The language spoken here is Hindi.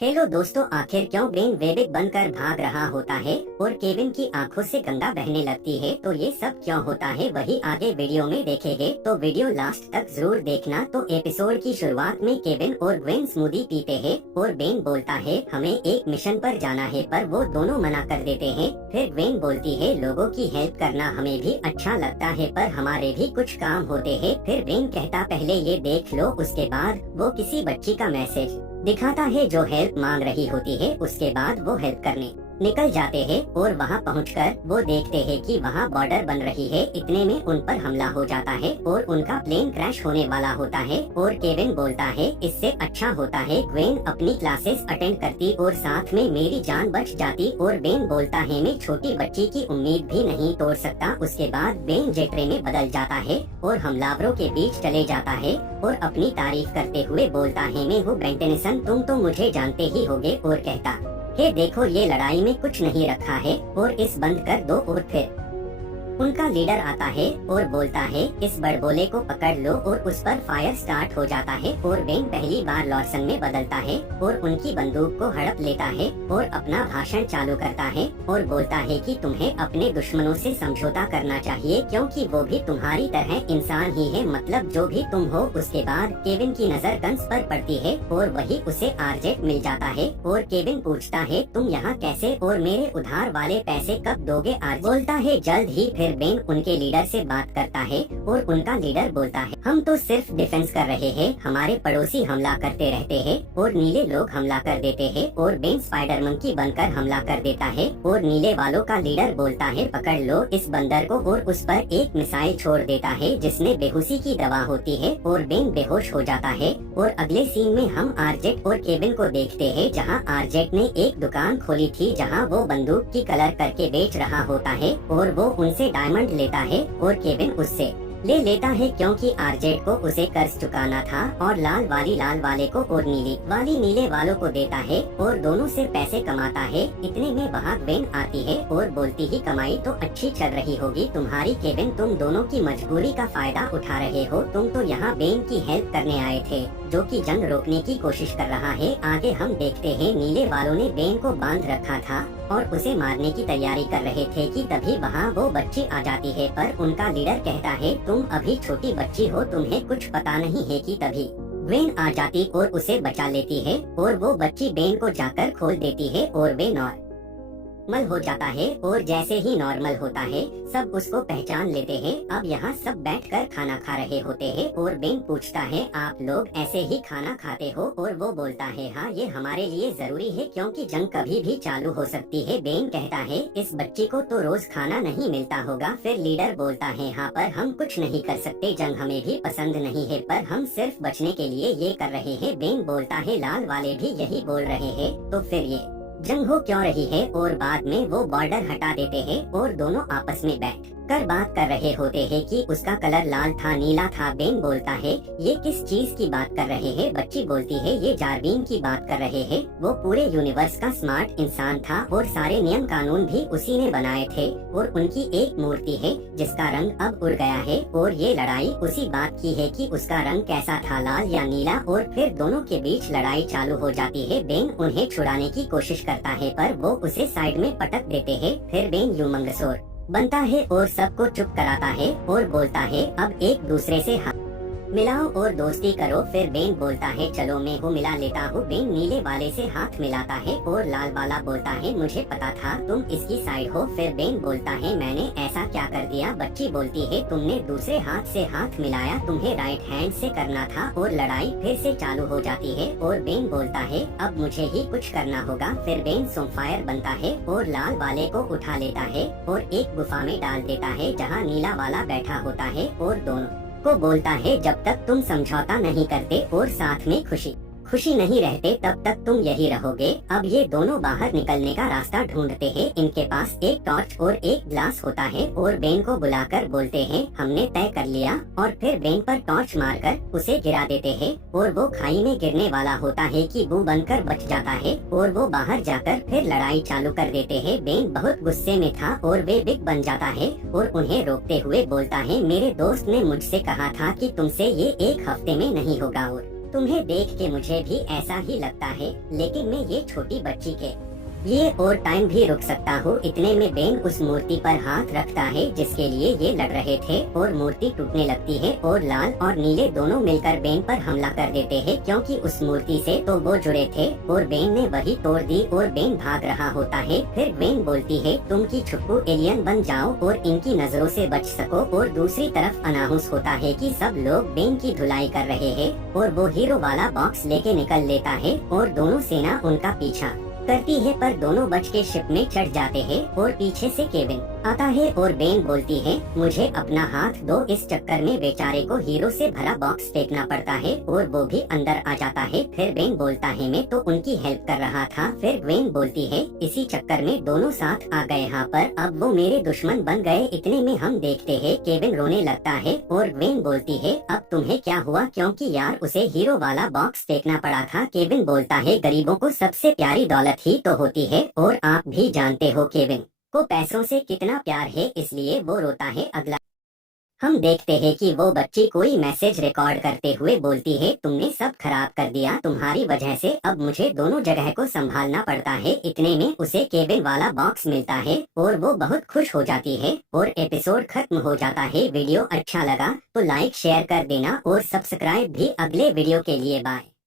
हेलो दोस्तों, आखिर क्यों बेन वेबिक बनकर भाग रहा होता है और केविन की आंखों से गंगा बहने लगती है। तो ये सब क्यों होता है वही आगे वीडियो में देखेंगे, तो वीडियो लास्ट तक जरूर देखना। तो एपिसोड की शुरुआत में केविन और ग्वेन स्मूदी पीते हैं और बेन बोलता है हमें एक मिशन पर जाना है, पर वो दोनों मना कर देते हैं। फिर ग्वेन बोलती है लोगों की हेल्प करना हमें भी अच्छा लगता है, पर हमारे भी कुछ काम होते हैं। फिर बेन कहता पहले ये देख लो। उसके बाद वो किसी बच्ची का मैसेज दिखाता है जो हेल्प मांग रही होती है। उसके बाद वो हेल्प करने निकल जाते हैं और वहाँ पहुंचकर वो देखते हैं कि वहाँ बॉर्डर बन रही है। इतने में उन पर हमला हो जाता है और उनका प्लेन क्रैश होने वाला होता है। और केविन बोलता है इससे अच्छा होता है ग्वेन अपनी क्लासेस अटेंड करती और साथ में मेरी जान बच जाती। और बेन बोलता है मैं छोटी बच्ची की उम्मीद भी नहीं तोड़ सकता। उसके बाद बेन जेट्रे में बदल जाता है और हमलावरों के बीच चले जाता है और अपनी तारीफ करते हुए बोलता है मैं हूँ बेन टेनिसन, तुम तो मुझे जानते ही होगे। और कहता हे देखो ये लड़ाई में कुछ नहीं रखा है और इस बंद कर दो। और फिर उनका लीडर आता है और बोलता है इस बड़बोले को पकड़ लो और उस पर फायर स्टार्ट हो जाता है। और बेन पहली बार लॉर्सन में बदलता है और उनकी बंदूक को हड़प लेता है और अपना भाषण चालू करता है और बोलता है कि तुम्हें अपने दुश्मनों से समझौता करना चाहिए क्योंकि वो भी तुम्हारी तरह इंसान ही है, मतलब जो भी तुम हो। उसके बाद केविन की नजर गन्स पर पड़ती है और वही उसे आरजेट मिल जाता है और केविन पूछता है तुम यहाँ कैसे और मेरे उधार वाले पैसे कब दोगे। आरजेट बोलता है जल्द ही। फिर बेन उनके लीडर से बात करता है और उनका लीडर बोलता है हम तो सिर्फ डिफेंस कर रहे हैं, हमारे पड़ोसी हमला करते रहते हैं और नीले लोग हमला कर देते हैं। और बेन स्पाइडर मंकी बनकर हमला कर देता है और नीले वालों का लीडर बोलता है पकड़ लो इस बंदर को और उस पर एक मिसाइल छोड़ देता है जिसमें बेहोशी की दवा होती है और बेन बेहोश हो जाता है। और अगले सीन में हम आरजेट और केविन को देखते हैं जहाँ आरजेट ने एक दुकान खोली थी जहाँ वो बंदूक की कलर करके बेच रहा होता है और वो उनसे डायमंड लेता है और केविन उससे ले लेता है क्योंकि आरजेट को उसे कर्ज चुकाना था। और लाल वाले को और नीली वाली नीले वालों को देता है और दोनों से पैसे कमाता है। इतने में वहाँ ग्वेन आती है और बोलती ही कमाई तो अच्छी चल रही होगी तुम्हारी केविन, तुम दोनों की मजबूरी का फायदा उठा रहे हो। तुम तो यहाँ बेन की हेल्प करने आए थे जो कि जंग रोकने की कोशिश कर रहा है। आगे हम देखते हैं नीले वालों ने बेन को बांध रखा था और उसे मारने की तैयारी कर रहे थे कि तभी वहाँ वो बच्ची आ जाती है, पर उनका लीडर कहता है तुम अभी छोटी बच्ची हो, तुम्हें कुछ पता नहीं है। कि तभी ग्वेन आ जाती और उसे बचा लेती है और वो बच्ची बेन को जाकर खोल देती है और वे नॉर्मल हो जाता है। और जैसे ही नॉर्मल होता है सब उसको पहचान लेते हैं। अब यहाँ सब बैठकर खाना खा रहे होते हैं और बेन पूछता है आप लोग ऐसे ही खाना खाते हो और वो बोलता है हाँ ये हमारे लिए जरूरी है क्योंकि जंग कभी भी चालू हो सकती है। बेन कहता है इस बच्ची को तो रोज खाना नहीं मिलता होगा। फिर लीडर बोलता है हाँ पर हम कुछ नहीं कर सकते, जंग हमें भी पसंद नहीं है पर हम सिर्फ बचने के लिए ये कर रहे हैं। बेन बोलता है लाल वाले भी यही बोल रहे हैं, तो फिर ये जंग हो क्यों रही है। और बाद में वो बॉर्डर हटा देते हैं और दोनों आपस में बैठ कर बात कर रहे होते हैं कि उसका कलर लाल था नीला था। बेन बोलता है ये किस चीज की बात कर रहे हैं। बच्ची बोलती है ये जारवीन की बात कर रहे हैं, वो पूरे यूनिवर्स का स्मार्ट इंसान था और सारे नियम कानून भी उसी ने बनाए थे और उनकी एक मूर्ति है जिसका रंग अब उड़ गया है। और ये लड़ाई उसी बात की है कि उसका रंग कैसा था, लाल या नीला। और फिर दोनों के बीच लड़ाई चालू हो जाती है। बेन उन्हें छुड़ाने की कोशिश करता है पर वो उसे साइड में पटक देते हैं। फिर बेन यूमंगसोर बनता है और सबको चुप कराता है और बोलता है अब एक दूसरे से हाथ मिलाओ और दोस्ती करो। फिर बेन बोलता है चलो मैं हूँ मिला लेता हूँ। बेन नीले वाले से हाथ मिलाता है और लाल वाला बोलता है मुझे पता था तुम इसकी साइड हो। फिर बेन बोलता है मैंने ऐसा क्या कर दिया। बच्ची बोलती है तुमने दूसरे हाथ से हाथ मिलाया, तुम्हें राइट हैंड से करना था। और लड़ाई फिर से चालू हो जाती है और बेन बोलता है अब मुझे ही कुछ करना होगा। फिर बेन सोमफायर बनता है और लाल वाले को उठा लेता है और एक गुफा में डाल देता है जहाँ नीला वाला बैठा होता है और दोनों को बोलता है जब तक तुम समझौता नहीं करते और साथ में खुशी नहीं रहते तब तक तुम यही रहोगे। अब ये दोनों बाहर निकलने का रास्ता ढूंढते हैं। इनके पास एक टॉर्च और एक ग्लास होता है और बेन को बुलाकर बोलते हैं हमने तय कर लिया। और फिर बेन पर टॉर्च मारकर उसे गिरा देते हैं और वो खाई में गिरने वाला होता है कि बू बनकर बच जाता है और वो बाहर जाकर फिर लड़ाई चालू कर देते हैं। बेन बहुत गुस्से में था और वे बिग बन जाता है और उन्हें रोकते हुए बोलता है मेरे दोस्त ने मुझसे कहा था कि तुमसे ये एक हफ्ते में नहीं होगा और तुम्हें देख के मुझे भी ऐसा ही लगता है, लेकिन मैं ये छोटी बच्ची के ये और टाइम भी रुक सकता हूँ। इतने में बेन उस मूर्ति पर हाथ रखता है जिसके लिए ये लड़ रहे थे, और मूर्ति टूटने लगती है और लाल और नीले दोनों मिलकर बेन पर हमला कर देते हैं, क्योंकि उस मूर्ति से तो वो जुड़े थे और बेन ने वही तोड़ दी और बेन भाग रहा होता है। फिर बेन बोलती है, तुम की छुट्टू एलियन बन जाओ और इनकी नजरों से बच सको। और दूसरी तरफ अनाउंस होता है कि सब लोग बेन की धुलाई कर रहे हैं और वो हीरो वाला बॉक्स लेके निकल लेता है और दोनों सेना उनका पीछा करती है, पर दोनों बच के शिप में चढ़ जाते हैं और पीछे से केविन आता है और बेन बोलती है, मुझे अपना हाथ दो। इस चक्कर में बेचारे को हीरो से भरा बॉक्स फेंकना पड़ता है और वो भी अंदर आ जाता है। फिर बेन बोलता है, मैं तो उनकी हेल्प कर रहा था। फिर बेन बोलती है, इसी चक्कर में दोनों साथ आ गए यहाँ पर, अब वो मेरे दुश्मन बन गए। इतने में हम देखते हैं केविन रोने लगता है और बेन बोलती है, अब तुम्हें क्या हुआ, क्योंकि यार उसे हीरो वाला बॉक्स फेंकना पड़ा था। केविन बोलता है, गरीबों को सबसे प्यारी दौलत ही तो होती है, और आप भी जानते हो केविन को पैसों से कितना प्यार है, इसलिए वो रोता है। अगला हम देखते हैं कि वो बच्ची कोई मैसेज रिकॉर्ड करते हुए बोलती है, तुमने सब खराब कर दिया, तुम्हारी वजह से अब मुझे दोनों जगह को संभालना पड़ता है। इतने में उसे केबिन वाला बॉक्स मिलता है और वो बहुत खुश हो जाती है और एपिसोड खत्म हो जाता है। वीडियो अच्छा लगा तो लाइक शेयर कर देना और सब्सक्राइब भी। अगले वीडियो के लिए बाय।